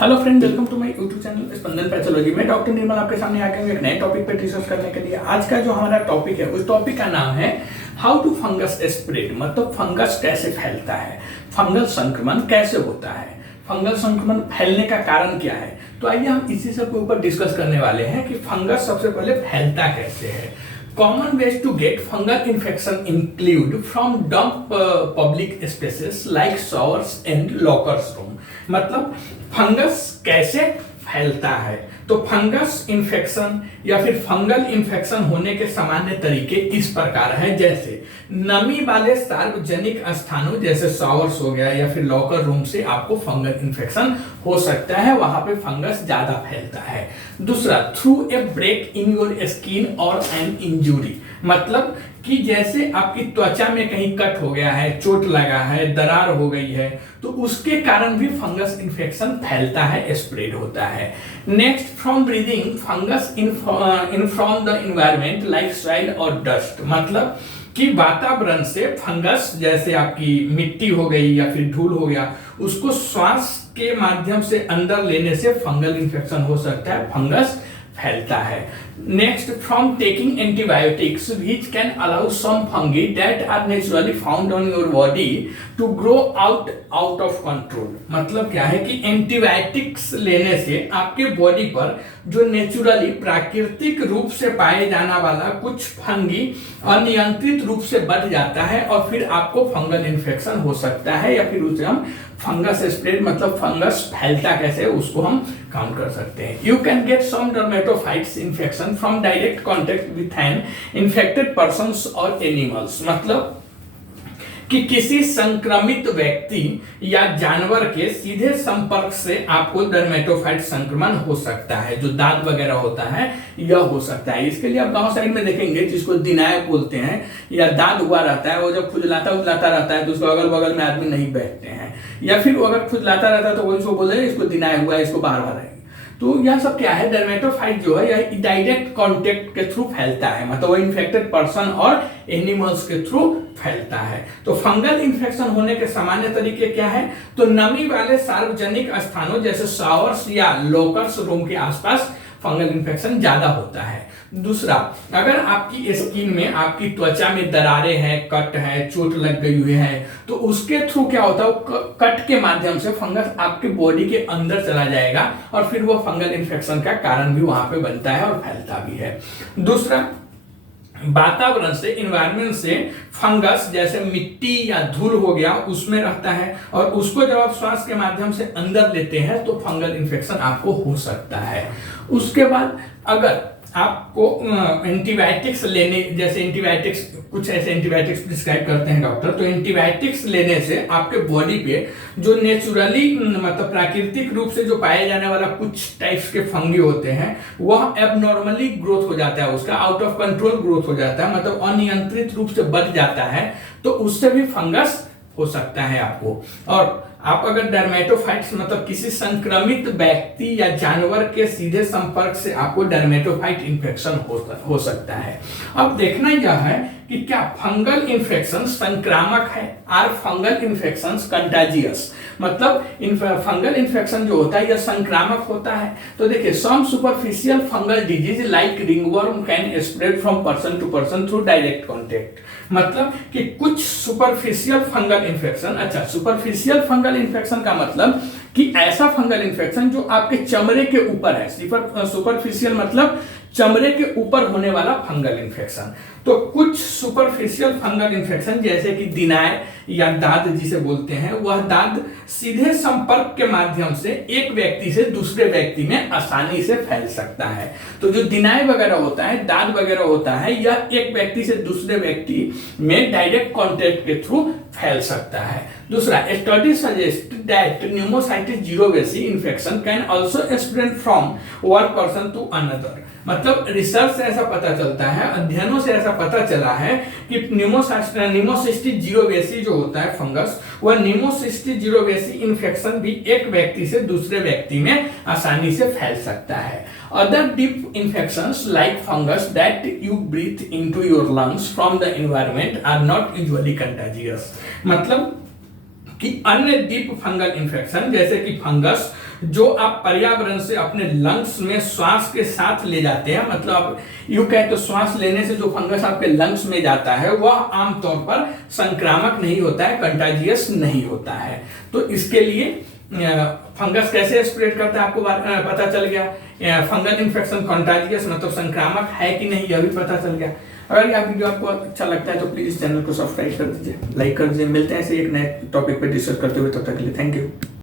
Hello friend, welcome to my YouTube channel Spandan pathology. मैं doctor Nirmal आपके सामने आ गया एक नए टॉपिक पे डिस्कस करने के लिए। आज का जो हमारा टॉपिक है उस टॉपिक का नाम है हाउ टू फंगस स्प्रेड, मतलब फंगस कैसे फैलता है, फंगल संक्रमण कैसे होता है, फंगल संक्रमण फैलने का कारण क्या है। तो आइए हम इसी सब के ऊपर डिस्कस करने वाले हैं कि फंगस सबसे पहले फैलता कैसे है। Common ways to get fungal infection include from damp public spaces like showers and lockers room। मतलब फंगस कैसे फैलता है, तो फंगस इन्फेक्शन या फिर फंगल इन्फेक्शन होने के सामान्य तरीके इस प्रकार है, जैसे नमी वाले सार्वजनिक स्थानों जैसे शॉवर्स हो गया या फिर लॉकर रूम से आपको फंगल इन्फेक्शन हो सकता है, वहां पे फंगस ज्यादा फैलता है। दूसरा, through a break in your skin और एन इंजुरी, मतलब कि जैसे आपकी त्वचा में कहीं कट हो गया है, चोट लगा है, दरार हो गई है, तो उसके कारण भी फंगस इन्फेक्शन फैलता है, स्प्रेड होता है। Next, from breathing fungus in from the environment like soil और डस्ट, मतलब कि वातावरण से फंगस, जैसे आपकी मिट्टी हो गई या फिर धूल हो गया, उसको श्वास के माध्यम से अंदर लेने से फंगल इन्फेक्शन हो सकता है, फंगस फैलता है। Next, from taking antibiotics which can allow some fungi that are naturally found on your body to grow out of control, मतलब क्या है कि एंटीबायोटिक्स लेने से आपके बॉडी पर जो नेचुरली प्राकृतिक रूप से पाए जाना वाला कुछ फंगी अनियंत्रित रूप से बढ़ जाता है और फिर आपको फंगल इन्फेक्शन हो सकता है, या फिर उसे हम फंगस स्प्रेड, मतलब फंगस फैलता कैसे उसको हम काउंट कर सकते हैं। You can get some dermatophytes infection from direct contact with an infected persons और एनिमल्स, मतलब कि किसी संक्रमित व्यक्ति या जानवर के सीधे संपर्क से आपको डर्मेटोफाइट संक्रमण हो सकता है, जो दांत वगैरह होता है यह हो सकता है। इसके लिए आप गांव साइड में देखेंगे जिसको दिनाय बोलते हैं, या दांत हुआ रहता है, वो जब खुजलाता उजलाता रहता है तो उसको अगल बगल में आदमी नहीं बैठते हैं, या फिर वो अगर खुजलाता रहता है तो वो इसको बोले इसको दिनाय हुआ है, इसको बाहर बाहर है। तो यह सब क्या है, डर्मेटोफाइट जो है यह डायरेक्ट कांटेक्ट के थ्रू फैलता है, मतलब वो इन्फेक्टेड पर्सन और एनिमल्स के थ्रू फैलता है। तो फंगल इन्फेक्शन होने के सामान्य तरीके क्या है, तो नमी वाले सार्वजनिक स्थानों जैसे शॉवर्स या लॉकर्स रूम के आसपास फंगल इन्फेक्शन ज्यादा होता है। दूसरा, अगर आपकी स्किन में, आपकी त्वचा में दरारें हैं, कट है, चोट लग गई हुई है, तो उसके थ्रू क्या होता है, कट के माध्यम से फंगस आपके बॉडी के अंदर चला जाएगा और फिर वो फंगल इन्फेक्शन का कारण भी वहां पे बनता है और फैलता भी है। दूसरा, वातावरण से, इन्वायरमेंट से फंगस जैसे मिट्टी या धूल हो गया उसमें रहता है, और उसको जब आप श्वास के माध्यम से अंदर लेते हैं तो फंगल इन्फेक्शन आपको हो सकता है। उसके बाद अगर आपको एंटीबायोटिक्स लेने, जैसे एंटीबायोटिक्स, कुछ ऐसे एंटीबायोटिक्स प्रिस्क्राइब करते हैं डॉक्टर, तो एंटीबायोटिक्स लेने से आपके बॉडी पे जो नेचुरली, मतलब प्राकृतिक रूप से जो पाए जाने वाला कुछ टाइप्स के फंगी होते हैं वह एबनॉर्मली ग्रोथ हो जाता है, उसका आउट ऑफ कंट्रोल ग्रोथ हो जाता है, मतलब अनियंत्रित रूप से बढ़ जाता है, तो उससे भी फंगस हो सकता है आपको। और आप अगर डर्मेटोफाइट्स, मतलब किसी संक्रमित व्यक्ति या जानवर के सीधे संपर्क से आपको डर्मेटोफाइट इन्फेक्शन हो सकता है। अब देखना यह है कि क्या फंगल इन्फेक्शन संक्रामक है, आर फंगल इन्फेक्शन कंटाजियस, मतलब फंगल इन्फेक्शन जो होता है यह संक्रामक होता है। तो देखिए, some superficial fungal disease like ringworm can spread from person to person through direct contact, मतलब कि कुछ सुपरफिशियल फंगल इन्फेक्शन, अच्छा सुपरफिशियल फंगल इन्फेक्शन का मतलब कि ऐसा फंगल इन्फेक्शन जो आपके चमड़े के ऊपर है, सुपरफिशियल मतलब चमड़े के ऊपर होने वाला फंगल इन्फेक्शन। तो कुछ सुपरफिशियल फंगल इन्फेक्शन जैसे कि दिनाय या दाद जिसे बोलते हैं, वह दाद सीधे संपर्क के माध्यम से एक व्यक्ति से दूसरे व्यक्ति में आसानी से फैल सकता है। तो जो दिनाय वगैरह होता है, दाद वगैरह होता है, यह एक व्यक्ति से दूसरे व्यक्ति में डायरेक्ट कॉन्टेक्ट के थ्रू फैल सकता है। दूसरा, study suggest that pneumocystis jirovecii infection can also spread from one person to another, मतलब रिसर्च से ऐसा पता चलता है, अध्ययनों से ऐसा पता चला है कि न्यूमोसिस्टिस जीरोवेसी जो होता है फंगस, वह न्यूमोसिस्टिस जीरोवेसी इन्फेक्शन भी एक व्यक्ति से दूसरे व्यक्ति में आसानी से फैल सकता है। Other deep infections like fungus that you breathe into your lungs from the environment are not usually contagious, मतलब कि अन्य डीप फंगल इन्फेक्शन जैसे कि फंगस जो आप पर्यावरण से अपने लंग्स में श्वास के साथ ले जाते हैं, मतलब आप यूं कहें तो श्वास लेने से जो फंगस आपके लंग्स में जाता है वह आमतौर पर संक्रामक नहीं होता है, कंटाजियस नहीं होता है। तो इसके लिए फंगस कैसे स्प्रेड करता है आपको पता चल गया। फंगल इन्फेक्शन कंटाजियस मतलब संक्रामक है कि नहीं यह भी पता चल गया। अगर यह वीडियो आपको अच्छा लगता है तो प्लीज चैनल को सब्सक्राइब कर दीजिए, लाइक कर दीजिए। मिलते हैं ऐसे एक नए टॉपिक पे डिस्कस करते हुए, तब तक के लिए थैंक यू।